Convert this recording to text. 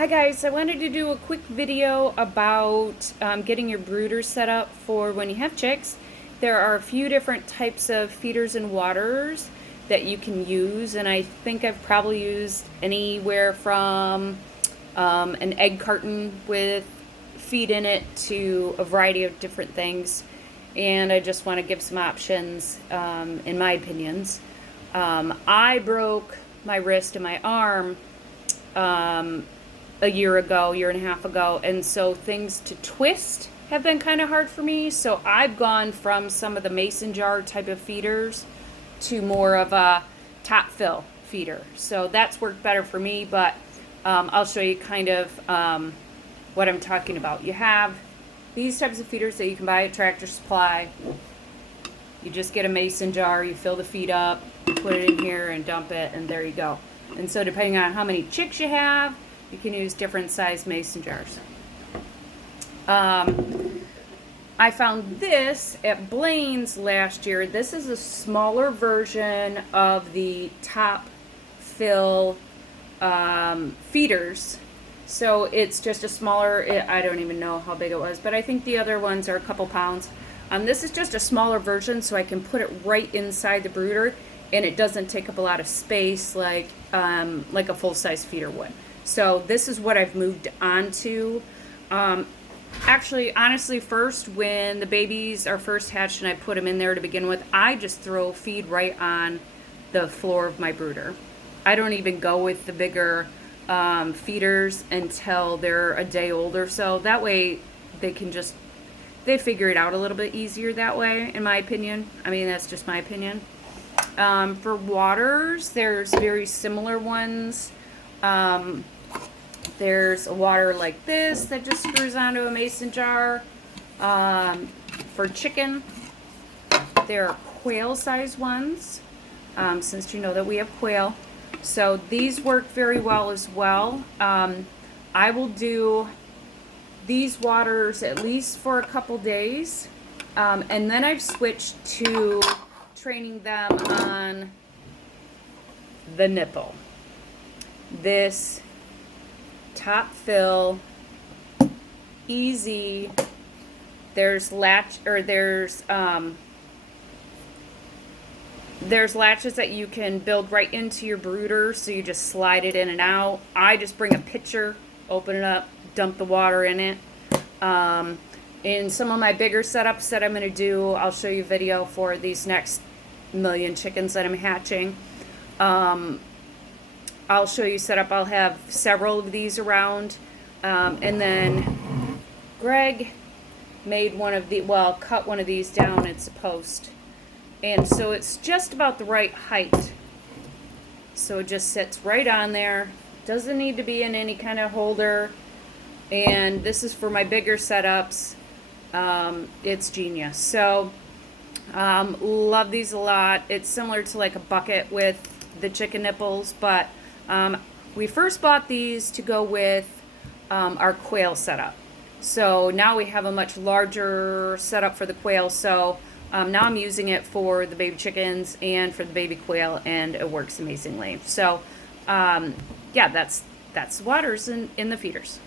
Hi guys, I wanted to do a quick video about getting your brooder set up for when you have chicks. There are a few different types of feeders and waters that you can use, and I think I've probably used anywhere from an egg carton with feed in it to a variety of different things, and I just want to give some options in my opinions. I broke my wrist and my arm a year and a half ago, and so things to twist have been kind of hard for me. So I've gone from some of the mason jar type of feeders to more of a top fill feeder. So that's worked better for me, but I'll show you kind of what I'm talking about. You have these types of feeders that you can buy at Tractor Supply. You just get a mason jar, you fill the feed up, put it in here and dump it, and there you go. And so depending on how many chicks you have, you can use different size mason jars. I found this at Blaine's last year. This is a smaller version of the top fill feeders. So it's just a smaller, I don't even know how big it was, but I think the other ones are a couple pounds. This is just a smaller version, so I can put it right inside the brooder, and it doesn't take up a lot of space like a full-size feeder would. So this is what I've moved on to. Actually, honestly, first, when the babies are first hatched and I put them in there to begin with, I just throw feed right on the floor of my brooder. I don't even go with the bigger feeders until they're a day old or so. That way they figure it out a little bit easier that way, in my opinion. I mean, that's just my opinion. For waters, there's very similar ones. There's a water like this that just screws onto a mason jar. For chicken, there are quail size ones, since you know that we have quail. So these work very well as well. I will do these waters at least for a couple days, and then I've switched to training them on the nipple. This top fill, easy. There's latches that you can build right into your brooder, so you just slide it in and out. I just bring a pitcher, open it up, dump the water in it. In some of my bigger setups that I'm going to do, I'll show you a video for these next million chickens that I'm hatching. I'll show you setup. I'll have several of these around. And then Greg made cut one of these down. It's a post. And so it's just about the right height. So it just sits right on there. Doesn't need to be in any kind of holder. And this is for my bigger setups. It's genius. So love these a lot. It's similar to like a bucket with the chicken nipples, but we first bought these to go with our quail setup. So now we have a much larger setup for the quail. So now I'm using it for the baby chickens and for the baby quail, and it works amazingly. So yeah, that's waters in the feeders.